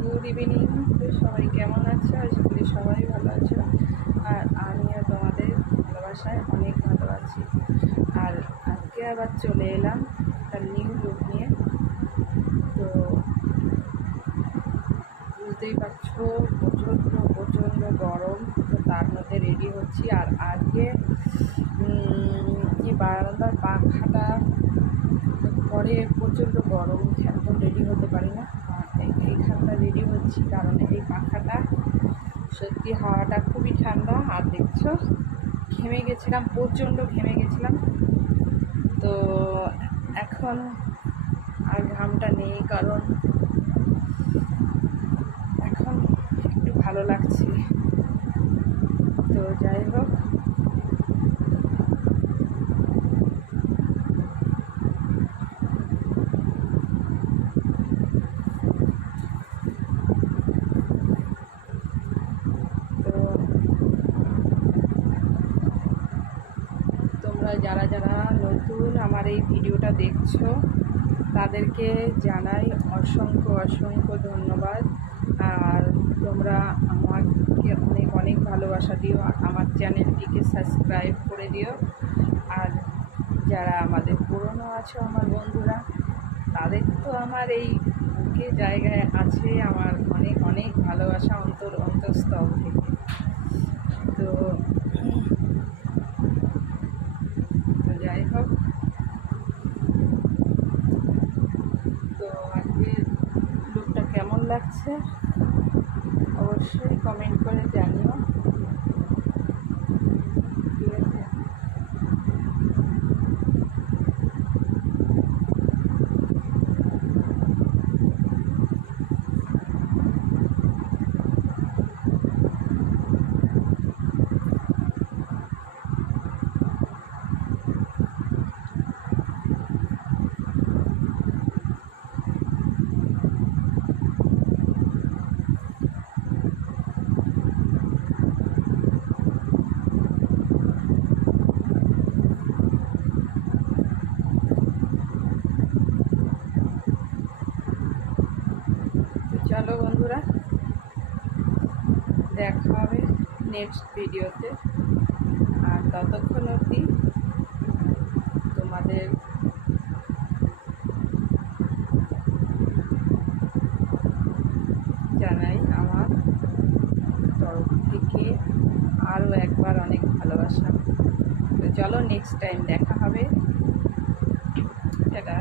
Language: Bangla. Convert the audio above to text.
Good evening. তো সবাই কেমন আছো? আশা করি সবাই ভালো আছো, আর আমিও তোমাদের ভালোবাসায় অনেক ভালো আছি। আর আজকে আবার চলে এলাম একটা নিউ লুক নিয়ে। তো বুঝতেই পারছো প্রচণ্ড গরম, তো তার মধ্যে রেডি হচ্ছি। আর আজকে এই বারান্দার পাখাটা পরে প্রচণ্ড গরম, এখন রেডি হতে পারি না। এইখানটা রেডি হচ্ছি কারণ এই পাখাটা সত্যি হাওয়াটা খুবই ঠান্ডা। আর দেখছো ঘেমে গেছিলাম, প্রচণ্ড ঘেমে গেছিলাম। তো এখন আর ঘামটা নেই, কারণ এখন একটু ভালো লাগছে। তো যাই হোক, তো তোমরা যারা যারা নতুন আমার এই ভিডিওটা দেখছো তাদেরকে জানাই অসংখ্য ধন্যবাদ। আর তোমরা আমাকে অনেক অনেক ভালোবাসা দিও, আমার চ্যানেলটিকে সাবস্ক্রাইব করে দিও। আর যারা আমাদের পুরনো আছো আমার বন্ধুরা, তাদের তো আমার এই বুকে জায়গায় আছে আমার অনেক অনেক ভালোবাসা অন্তঃস্থল থেকে। তো যাই হোক, তো আজকে লুকটা কেমন লাগছে অবশ্যই কমেন্ট করে জানিও, ঠিক আছে? চলো বন্ধুরা, দেখা হবে নেক্সট ভিডিওতে। আর ততক্ষণ অবধি তোমাদের জানাই আমার তরফ থেকে আরও একবার অনেক ভালোবাসা। তো চলো নেক্সট টাইম দেখা হবে। টাটা।